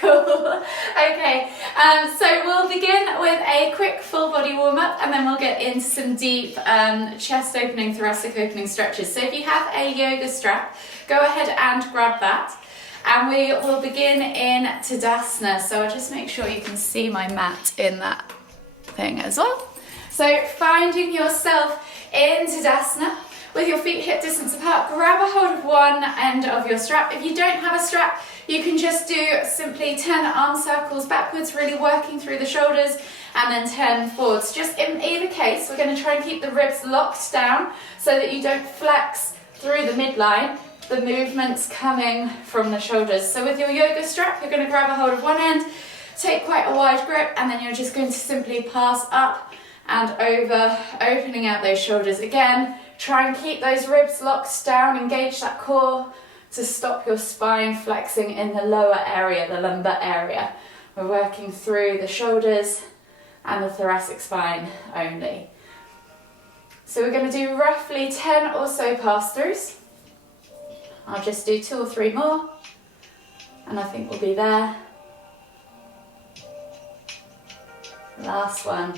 Cool. Okay, so we'll begin with a quick full body warm up and then we'll get into some deep chest opening, thoracic opening stretches. So if you have a yoga strap, go ahead and grab that. And we will begin in Tadasana. So I'll just make sure you can see my mat in that thing as well. So finding yourself in Tadasana with your feet hip distance apart, grab a hold of one end of your strap. If you don't have a strap, you can just do simply 10 arm circles backwards, really working through the shoulders, and then 10 forwards. Just in either case, we're going to try and keep the ribs locked down so that you don't flex through the midline. The movement's coming from the shoulders. So with your yoga strap, you're going to grab a hold of one end, take quite a wide grip, and then you're just going to simply pass up and over, opening out those shoulders. Again, try and keep those ribs locked down, engage that core to stop your spine flexing in the lower area, the lumbar area. We're working through the shoulders and the thoracic spine only. So we're going to do roughly 10 or so pass-throughs. I'll just do 2 or 3 more, and I think we'll be there. Last one.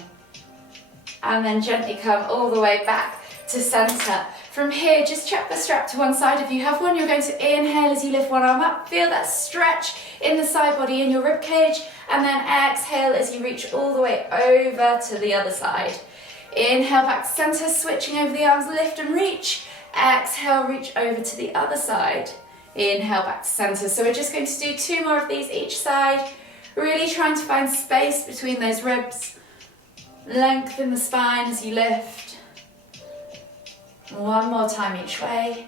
And then gently come all the way back to center. From here, just chuck the strap to one side. If you have one, you're going to inhale as you lift one arm up. Feel that stretch in the side body in your rib cage, and then exhale as you reach all the way over to the other side. Inhale back to center, switching over the arms, lift and reach. Exhale, reach over to the other side. Inhale back to center. So we're just going to do 2 more of these each side, really trying to find space between those ribs. Lengthen the spine as you lift. 1 more time each way.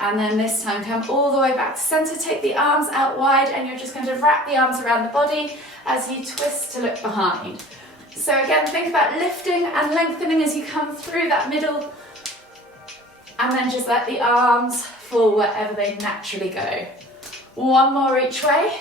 And then this time come all the way back to center. Take the arms out wide and you're just going to wrap the arms around the body as you twist to look behind. So again, think about lifting and lengthening as you come through that middle, and then just let the arms fall wherever they naturally go. 1 more each way,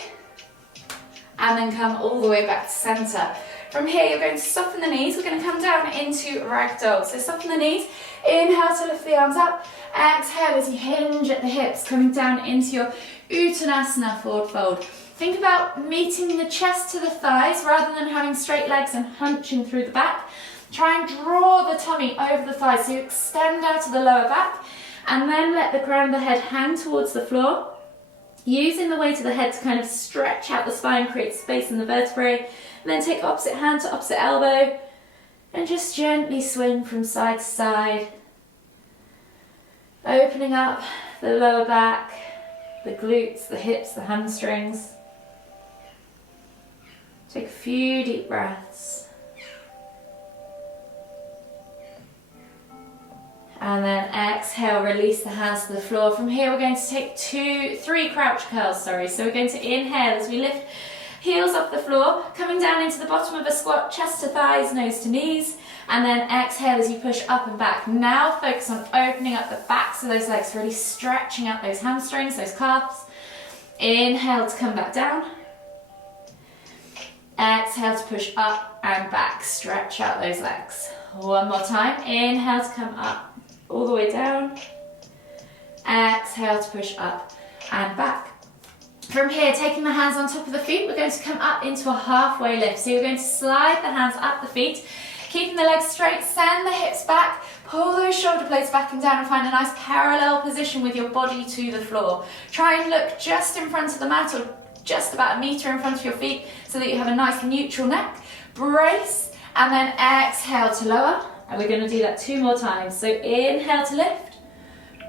and then come all the way back to center. From here, you're going to soften the knees. We're going to come down into ragdoll. So soften the knees, inhale to lift the arms up, exhale as you hinge at the hips, coming down into your Uttanasana, forward fold. Think about meeting the chest to the thighs rather than having straight legs and hunching through the back. Try and draw the tummy over the thighs, so you extend out to the lower back, and then let the crown of the head hang towards the floor, using the weight of the head to kind of stretch out the spine, create space in the vertebrae, and then take opposite hand to opposite elbow, and just gently swing from side to side, opening up the lower back, the glutes, the hips, the hamstrings. Take a few deep breaths. And then exhale, release the hands to the floor. From here, we're going to take 3 crouch curls, So we're going to inhale as we lift heels off the floor, coming down into the bottom of a squat, chest to thighs, nose to knees. And then exhale as you push up and back. Now focus on opening up the backs of those legs, really stretching out those hamstrings, those calves. Inhale to come back down. Exhale to push up and back, stretch out those legs. 1 more time, inhale to come up, all the way down. Exhale to push up and back. From here, taking the hands on top of the feet, we're going to come up into a halfway lift. So you're going to slide the hands up the feet, keeping the legs straight, send the hips back, pull those shoulder blades back and down and find a nice parallel position with your body to the floor. Try and look just in front of the mat or just about 1 meter in front of your feet so that you have a nice neutral neck. Brace and then exhale to lower. And we're going to do that 2 more times. So inhale to lift,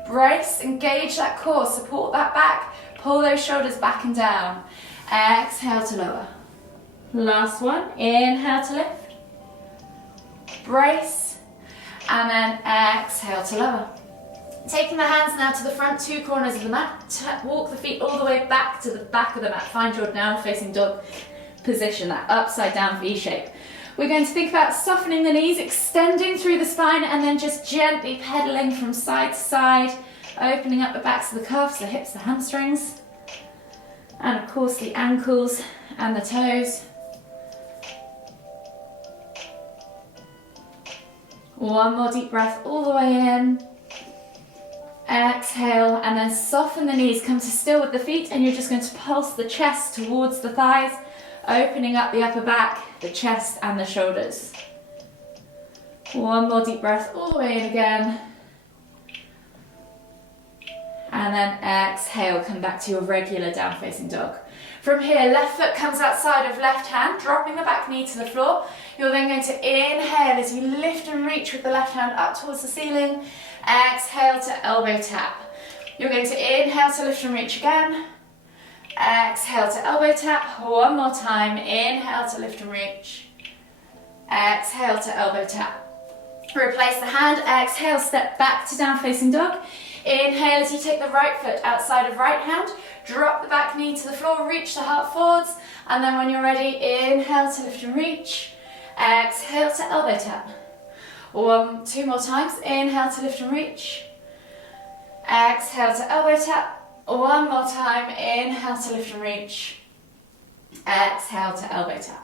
brace, engage that core, support that back, pull those shoulders back and down. Exhale to lower. Last one, inhale to lift, brace, and then exhale to lower. Taking the hands now to the front 2 corners of the mat, walk the feet all the way back to the back of the mat. Find your down facing dog position, that upside down V shape. We're going to think about softening the knees, extending through the spine, and then just gently pedaling from side to side, opening up the backs of the calves, the hips, the hamstrings, and of course the ankles and the toes. 1 more deep breath all the way in. Exhale, and then soften the knees, come to still with the feet, and you're just going to pulse the chest towards the thighs, opening up the upper back, the chest and the shoulders. One more deep breath all the way in again. And then exhale, come back to your regular down facing dog. From here, left foot comes outside of left hand, dropping the back knee to the floor. You're then going to inhale as you lift and reach with the left hand up towards the ceiling. Exhale to elbow tap. You're going to inhale to lift and reach again. Exhale to elbow tap. One more time. Inhale to lift and reach. Exhale to elbow tap. Replace the hand. Exhale, step back to down facing dog. Inhale as you take the right foot outside of right hand. Drop the back knee to the floor, reach the heart forwards. And then when you're ready, inhale to lift and reach. Exhale to elbow tap. Two more times. Inhale to lift and reach. Exhale to elbow tap. One more time. Inhale to lift and reach. Exhale to elbow tap.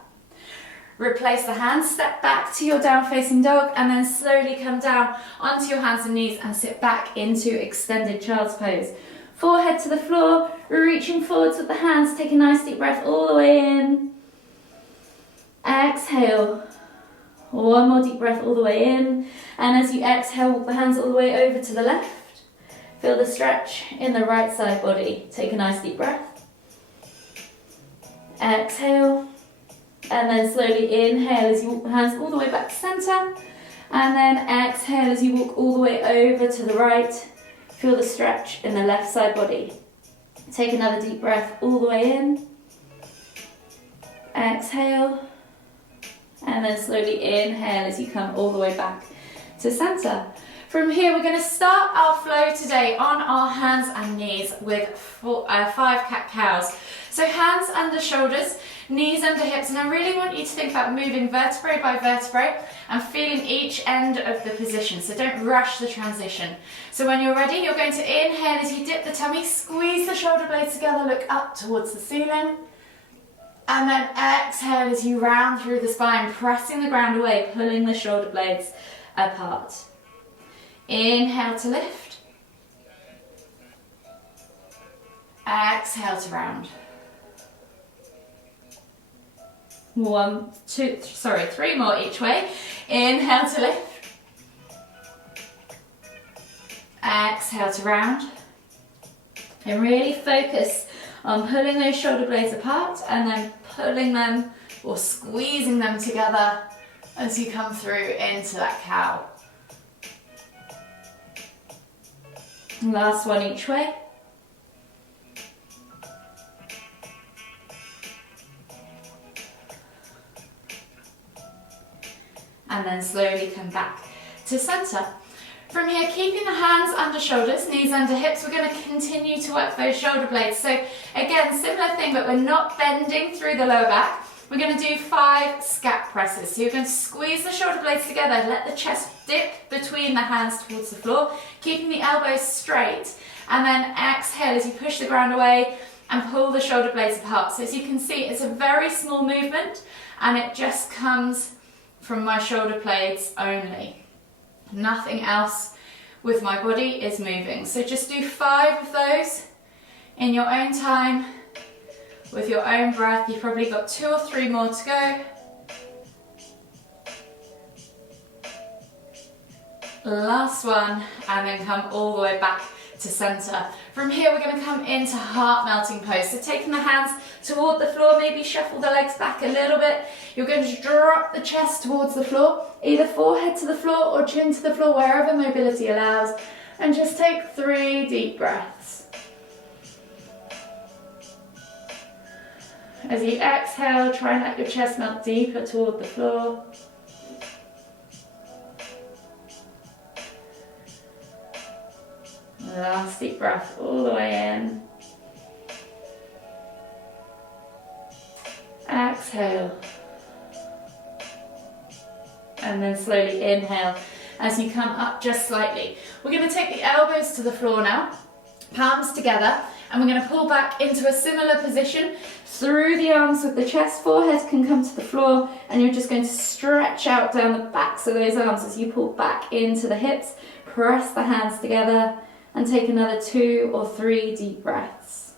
Replace the hands, step back to your down facing dog, and then slowly come down onto your hands and knees and sit back into extended child's pose. Forehead to the floor, reaching forwards with the hands. Take a nice deep breath all the way in. Exhale. One more deep breath all the way in. And as you exhale, walk the hands all the way over to the left. Feel the stretch in the right side body. Take a nice deep breath. Exhale. And then slowly inhale as you walk the hands all the way back to center. And then exhale as you walk all the way over to the right. Feel the stretch in the left side body. Take another deep breath all the way in. Exhale. And then slowly inhale as you come all the way back to center. From here, we're going to start our flow today on our hands and knees with 5 cat-cows. So hands under shoulders, knees under hips, and I really want you to think about moving vertebrae by vertebrae and feeling each end of the position, so don't rush the transition. So when you're ready, you're going to inhale as you dip the tummy, squeeze the shoulder blades together, look up towards the ceiling, and then exhale as you round through the spine, pressing the ground away, pulling the shoulder blades apart. Inhale to lift. Exhale to round. 3 more each way. Inhale to lift. Exhale to round. And really focus on pulling those shoulder blades apart and then pulling them or squeezing them together as you come through into that cow. Last one each way. And then slowly come back to center. From here, keeping the hands under shoulders, knees under hips, we're going to continue to work those shoulder blades. So again, similar thing, but we're not bending through the lower back. We're going to do 5 scap presses. So you're going to squeeze the shoulder blades together, let the chest dip between the hands towards the floor, keeping the elbows straight. And then exhale as you push the ground away and pull the shoulder blades apart. So as you can see, it's a very small movement and it just comes from my shoulder blades only. Nothing else with my body is moving. So just do 5 of those in your own time, with your own breath. You've probably got 2 or 3 more to go. Last one, and then come all the way back to center. From here, we're going to come into heart melting pose. So taking the hands toward the floor, maybe shuffle the legs back a little bit. You're going to drop the chest towards the floor, either forehead to the floor or chin to the floor, wherever mobility allows. And just take 3 deep breaths. As you exhale, try and let your chest melt deeper toward the floor. Last deep breath all the way in. Exhale. And then slowly inhale as you come up just slightly. We're going to take the elbows to the floor now, palms together, and we're going to pull back into a similar position through the arms with the chest. Forehead can come to the floor, and you're just going to stretch out down the backs of those arms as you pull back into the hips. Press the hands together and take another 2 or 3 deep breaths.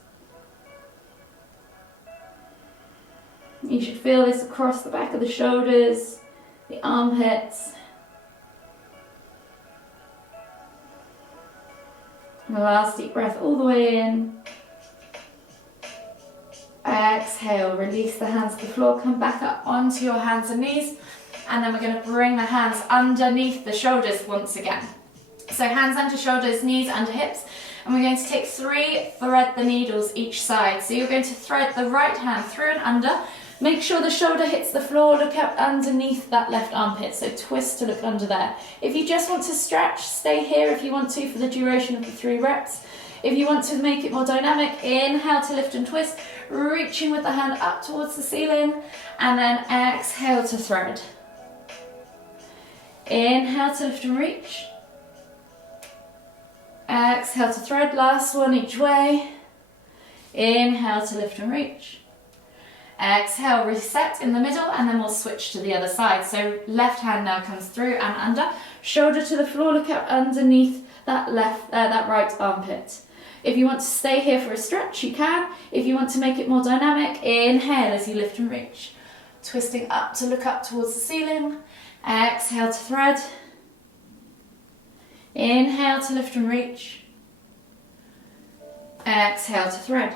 You should feel this across the back of the shoulders, the armpits. And the last deep breath all the way in. Exhale, release the hands to the floor, come back up onto your hands and knees, and then we're going to bring the hands underneath the shoulders once again. So hands under shoulders, knees under hips, and we're going to take 3 thread the needles each side. So you're going to thread the right hand through and under. Make sure the shoulder hits the floor, look up underneath that left armpit, so twist to look under there. If you just want to stretch, stay here if you want to for the duration of the 3 reps. If you want to make it more dynamic, inhale to lift and twist, reaching with the hand up towards the ceiling, and then exhale to thread. Inhale to lift and reach. Exhale to thread, last one each way. Inhale to lift and reach. Exhale, reset in the middle, and then we'll switch to the other side. So left hand now comes through and under, shoulder to the floor, look up underneath that right armpit. If you want to stay here for a stretch, you can. If you want to make it more dynamic, inhale as you lift and reach. Twisting up to look up towards the ceiling. Exhale to thread. Inhale to lift and reach. Exhale to thread.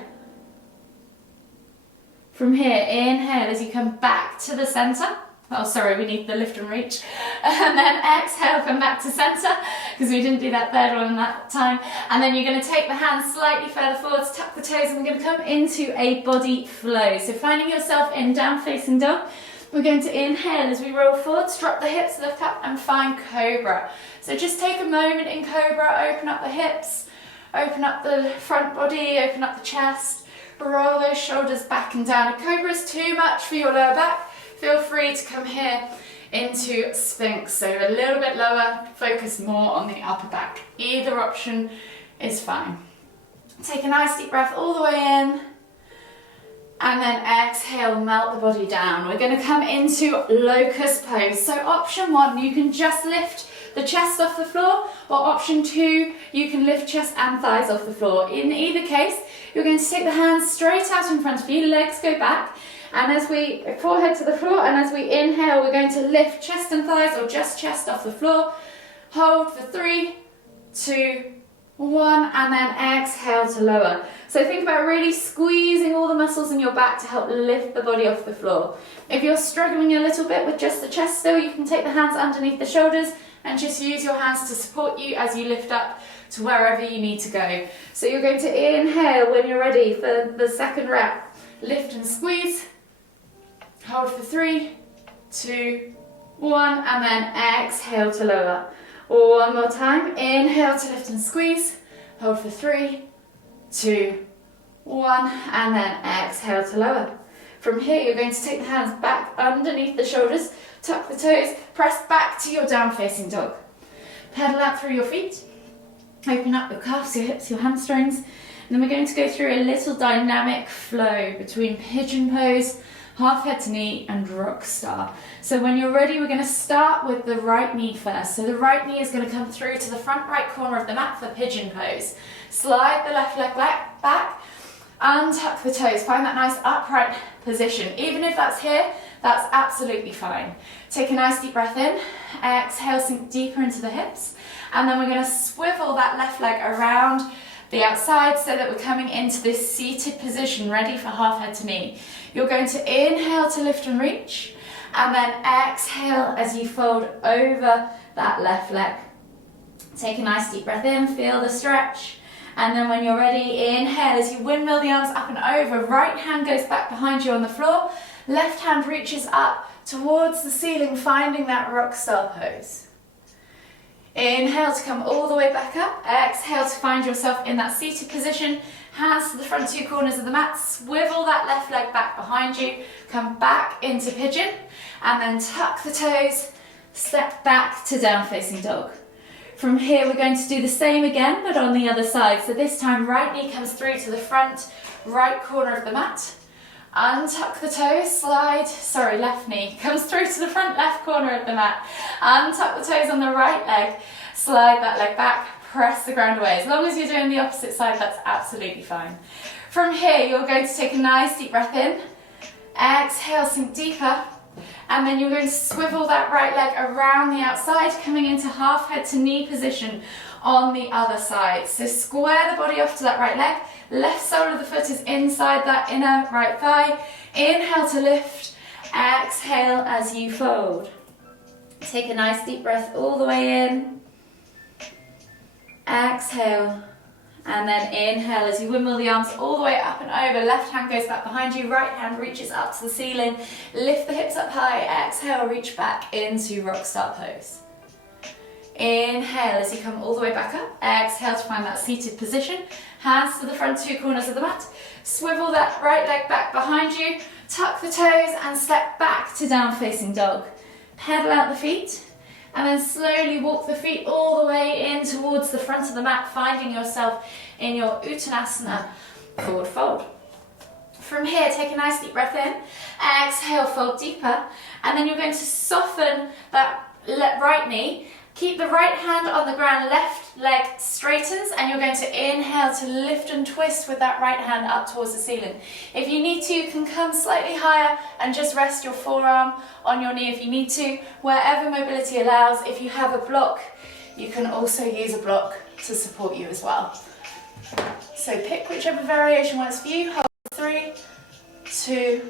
From here, inhale as you come back to the center. Oh, sorry, we need the lift and reach. And then exhale, come back to center, because we didn't do that third one that time. And then you're going to take the hands slightly further forwards, tuck the toes, and we're going to come into a body flow. So finding yourself in down facing dog, we're going to inhale as we roll forwards, drop the hips, lift up, and find cobra. So just take a moment in cobra, open up the hips, open up the front body, open up the chest, roll those shoulders back and down. If cobra is too much for your lower back, feel free to come here into Sphinx. So a little bit lower, focus more on the upper back. Either option is fine. Take a nice deep breath all the way in. And then exhale, melt the body down. We're going to come into locust pose. So option 1, you can just lift the chest off the floor, or option 2, you can lift chest and thighs off the floor. In either case, you're going to take the hands straight out in front of you, legs go back, and as we forehead to the floor, and as we inhale, we're going to lift chest and thighs, or just chest off the floor. Hold for 3, 2, 1, and then exhale to lower. So think about really squeezing all the muscles in your back to help lift the body off the floor. If you're struggling a little bit with just the chest still, you can take the hands underneath the shoulders and just use your hands to support you as you lift up to wherever you need to go. So you're going to inhale when you're ready for the second rep. Lift and squeeze. Hold for 3, 2, 1, and then exhale to lower. One more time. Inhale to lift and squeeze. Hold for 3, 2, 1, and then exhale to lower. From here, you're going to take the hands back underneath the shoulders, tuck the toes, press back to your down facing dog. Pedal out through your feet. Open up your calves, your hips, your hamstrings. And then we're going to go through a little dynamic flow between pigeon pose, half head to knee, and rock star. So when you're ready, we're going to start with the right knee first. So the right knee is going to come through to the front right corner of the mat for pigeon pose. Slide the left leg back, untuck the toes. Find that nice upright position. Even if that's here, that's absolutely fine. Take a nice deep breath in. Exhale, sink deeper into the hips. And then we're going to swivel that left leg around the outside so that we're coming into this seated position, ready for half head to knee. You're going to inhale to lift and reach, and then exhale as you fold over that left leg. Take a nice deep breath in, feel the stretch, and then when you're ready, inhale as you windmill the arms up and over. Right hand goes back behind you on the floor, left hand reaches up towards the ceiling, finding that rock star pose. Inhale to come all the way back up. Exhale to find yourself in that seated position. Hands to the front 2 corners of the mat. Swivel that left leg back behind you. Come back into pigeon. And then tuck the toes. Step back to down facing dog. From here, we're going to do the same again, but on the other side. So this time, right knee comes through to the front right corner of the mat. Untuck the toes, left knee comes through to the front left corner of the mat. Untuck the toes on the right leg, slide that leg back, press the ground away. As long as you're doing the opposite side, that's absolutely fine. From here, you're going to take a nice deep breath in. Exhale, sink deeper. And then you're going to swivel that right leg around the outside, coming into half head to knee position on the other side. So square the body off to that right leg. Left sole of the foot is inside that inner right thigh. Inhale to lift. Exhale as you fold. Take a nice deep breath all the way in. Exhale. And then inhale as you windmill the arms all the way up and over. Left hand goes back behind you. Right hand reaches up to the ceiling. Lift the hips up high. Exhale, reach back into rock star pose. Inhale as you come all the way back up. Exhale to find that seated position. Hands to the front two corners of the mat. Swivel that right leg back behind you. Tuck the toes and step back to down facing dog. Pedal out the feet. And then slowly walk the feet all the way in towards the front of the mat, finding yourself in your Uttanasana forward fold. From here, take a nice deep breath in. Exhale, fold deeper. And then you're going to soften that right knee. Keep the right hand on the ground, left leg straightens, and you're going to inhale to lift and twist with that right hand up towards the ceiling. If you need to, you can come slightly higher and just rest your forearm on your knee if you need to, wherever mobility allows. If you have a block, you can also use a block to support you as well. So pick whichever variation works for you. Hold 3, 2,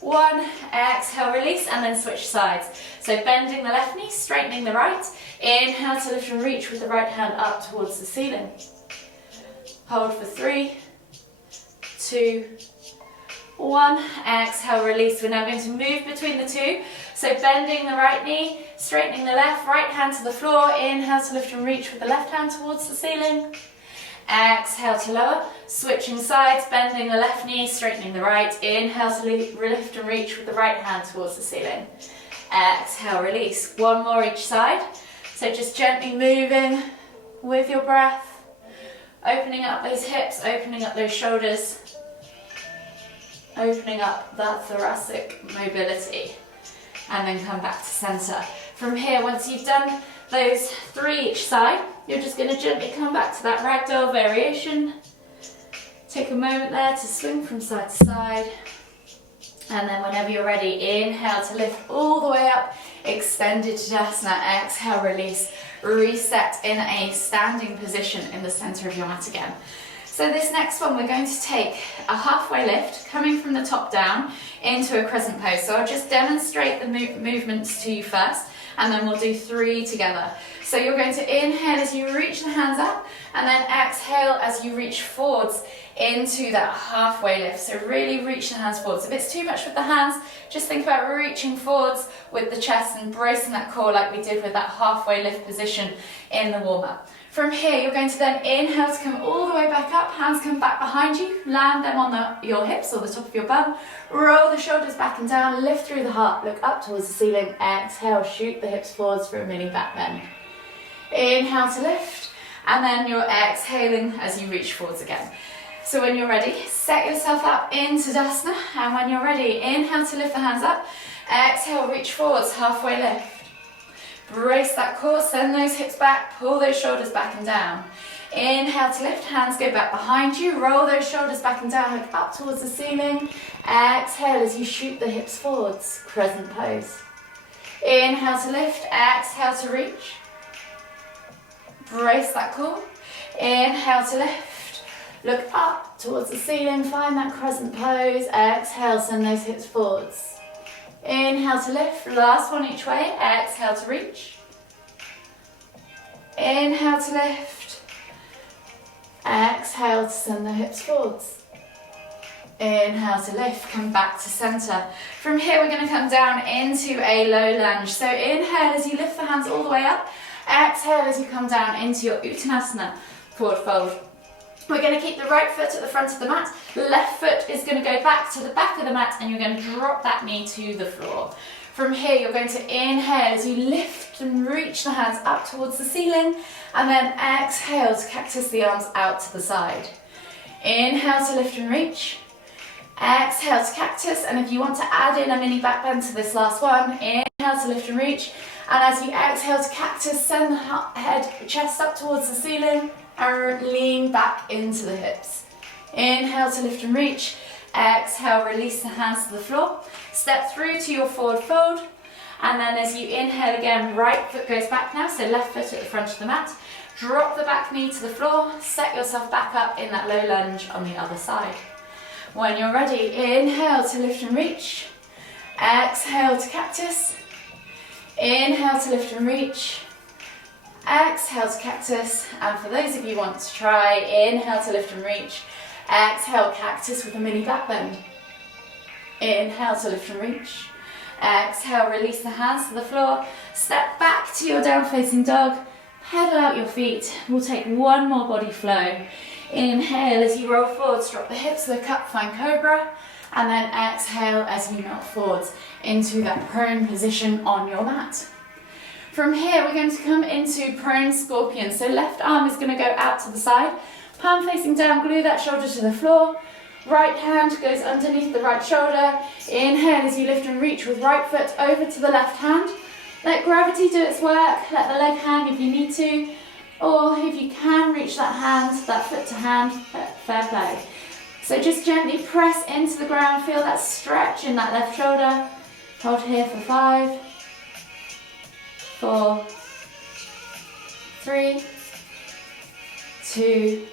1, exhale, release, and then switch sides. So bending the left knee, straightening the right. Inhale to lift and reach with the right hand up towards the ceiling. Hold for 3, 2, 1, exhale, release. We're now going to move between the two. So bending the right knee, straightening the left, right hand to the floor. Inhale to lift and reach with the left hand towards the ceiling. Exhale to lower, switching sides, bending the left knee, straightening the right. Inhale to lift and reach with the right hand towards the ceiling. Exhale, release. One more each side. So just gently moving with your breath, opening up those hips, opening up those shoulders, opening up that thoracic mobility, and then come back to center. From here, once you've done those 3 each side, you're just going to gently come back to that ragdoll variation. Take a moment there to swing from side to side. And then whenever you're ready, inhale to lift all the way up, extended Tadasana, exhale, release, reset in a standing position in the center of your mat again. So this next one, we're going to take a halfway lift, coming from the top down into a crescent pose. So I'll just demonstrate the movements to you first, and then we'll do 3 together. So you're going to inhale as you reach the hands up, and then exhale as you reach forwards into that halfway lift. So really reach the hands forwards. If it's too much with the hands, just think about reaching forwards with the chest and bracing that core like we did with that halfway lift position in the warm-up. From here, you're going to then inhale to come all the way back up. Hands come back behind you. Land them on your hips or the top of your bum. Roll the shoulders back and down. Lift through the heart. Look up towards the ceiling. Exhale, shoot the hips forwards for a mini back bend. Inhale to lift. And then you're exhaling as you reach forwards again. So when you're ready, set yourself up in Tadasana. And when you're ready, inhale to lift the hands up. Exhale, reach forwards, halfway lift. Brace that core, send those hips back, pull those shoulders back and down. Inhale to lift, hands go back behind you, roll those shoulders back and down, look up towards the ceiling. Exhale as you shoot the hips forwards, crescent pose. Inhale to lift, exhale to reach. Brace that core. Inhale to lift, look up towards the ceiling, find that crescent pose. Exhale, send those hips forwards. Inhale to lift, last one each way. Exhale to reach. Inhale to lift. Exhale to send the hips forwards. Inhale to lift, come back to center. From here we're going to come down into a low lunge. So inhale as you lift the hands all the way up. Exhale as you come down into your Uttanasana, forward fold. We're going to keep the right foot at the front of the mat. Left foot is going to go back to the back of the mat, and you're going to drop that knee to the floor. From here, you're going to inhale as you lift and reach the hands up towards the ceiling, and then exhale to cactus the arms out to the side. Inhale to lift and reach. Exhale to cactus, and if you want to add in a mini back bend to this last one, inhale to lift and reach, And as you exhale to cactus, send the head, chest up towards the ceiling and lean back into the hips. Inhale to lift and reach. Exhale, release the hands to the floor. Step through to your forward fold. And then as you inhale again, right foot goes back now, so left foot at the front of the mat. Drop the back knee to the floor, set yourself back up in that low lunge on the other side. When you're ready, inhale to lift and reach. Exhale to cactus. Inhale to lift and reach. Exhale to cactus. And for those of you who want to try, inhale to lift and reach. Exhale, cactus with a mini back bend. Inhale to lift and reach. Exhale, release the hands to the floor. Step back to your down facing dog. Pedal out your feet. We'll take one more body flow. Inhale as you roll forwards, drop the hips, look up, find cobra. And then exhale as you melt forwards into that prone position on your mat. From here, we're going to come into prone scorpion. So left arm is going to go out to the side. Palm facing down, glue that shoulder to the floor. Right hand goes underneath the right shoulder. Inhale as you lift and reach with right foot over to the left hand. Let gravity do its work. Let the leg hang if you need to. Or if you can, reach that hand, that foot to hand, fair play. So just gently press into the ground. Feel that stretch in that left shoulder. Hold here for 5, 4, 3, 2,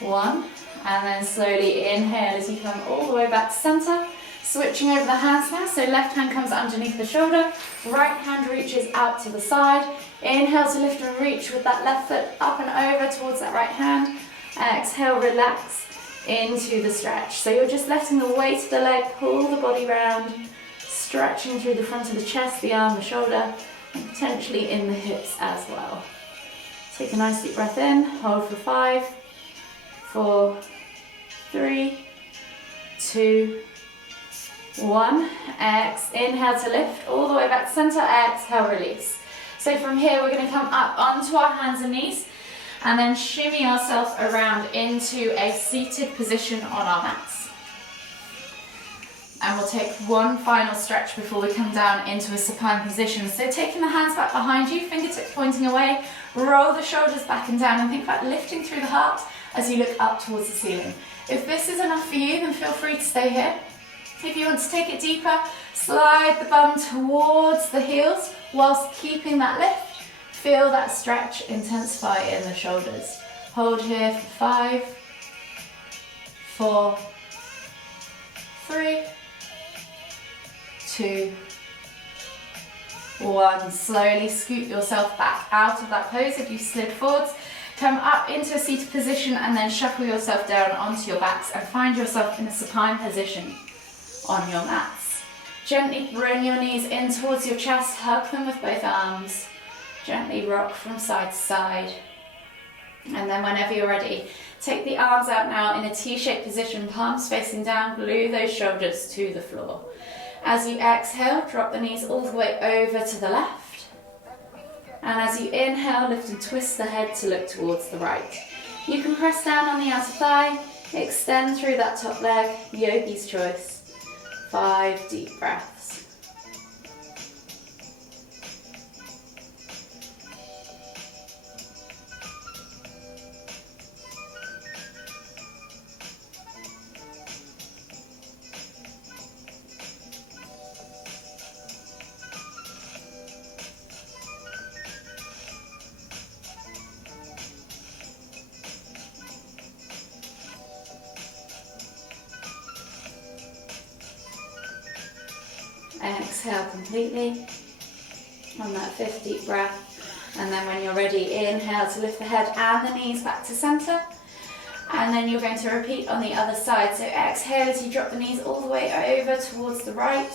1. And then slowly inhale as you come all the way back to center. Switching over the hands now, so left hand comes underneath the shoulder, right hand reaches out to the side. Inhale to lift and reach with that left foot up and over towards that right hand. Exhale, relax into the stretch. So you're just letting the weight of the leg pull the body round, stretching through the front of the chest, the arm, the shoulder, and potentially in the hips as well. Take a nice deep breath in, hold for 5, 4, 3, 2, 1. Inhale to lift all the way back to center. Exhale, release. So from here, we're going to come up onto our hands and knees and then shimmy ourselves around into a seated position on our mats. And we'll take one final stretch before we come down into a supine position. So taking the hands back behind you, fingertips pointing away, roll the shoulders back and down and think about lifting through the heart as you look up towards the ceiling. If this is enough for you, then feel free to stay here. If you want to take it deeper, slide the bum towards the heels whilst keeping that lift. Feel that stretch intensify in the shoulders. Hold here for 5, 4, 3, 2, 1. Slowly scoot yourself back out of that pose if you slid forwards. Come up into a seated position and then shuffle yourself down onto your backs and find yourself in a supine position on your mats. Gently bring your knees in towards your chest, hug them with both arms. Gently rock from side to side. And then whenever you're ready, take the arms out now in a T-shaped position, palms facing down, glue those shoulders to the floor. As you exhale, drop the knees all the way over to the left. And as you inhale, lift and twist the head to look towards the right. You can press down on the outer thigh, extend through that top leg, yogi's choice. 5 deep breaths. Exhale completely on that 5th deep breath, and then when you're ready, inhale to lift the head and the knees back to center, and then you're going to repeat on the other side. So exhale as you drop the knees all the way over towards the right.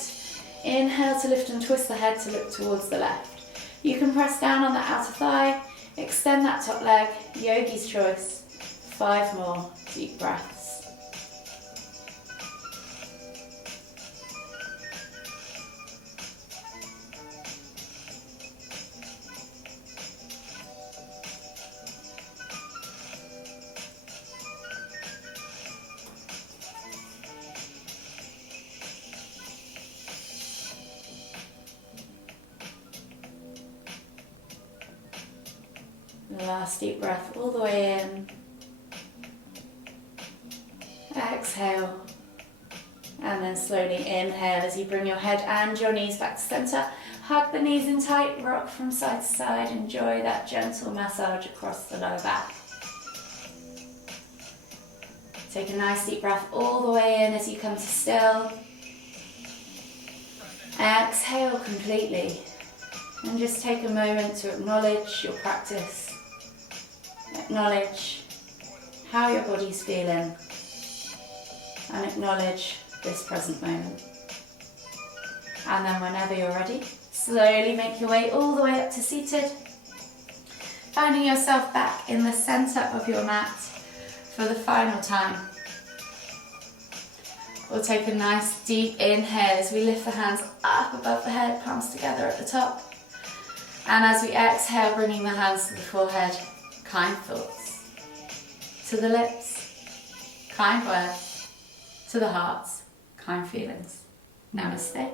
Inhale to lift and twist the head to look towards the left. You can press down on that outer thigh, extend that top leg, yogi's choice. 5 more deep breaths. last deep breath all the way in. Exhale. And then slowly inhale as you bring your head and your knees back to center. Hug the knees in tight, rock from side to side. Enjoy that gentle massage across the lower back. Take a nice deep breath all the way in as you come to still. Exhale completely. And just take a moment to acknowledge your practice. Acknowledge how your body's feeling. And acknowledge this present moment. And then whenever you're ready, slowly make your way all the way up to seated. Finding yourself back in the center of your mat for the final time. We'll take a nice deep inhale as we lift the hands up above the head, palms together at the top. And as we exhale, bringing the hands to the forehead, kind thoughts. To the lips, kind words. To the heart, kind feelings. Namaste.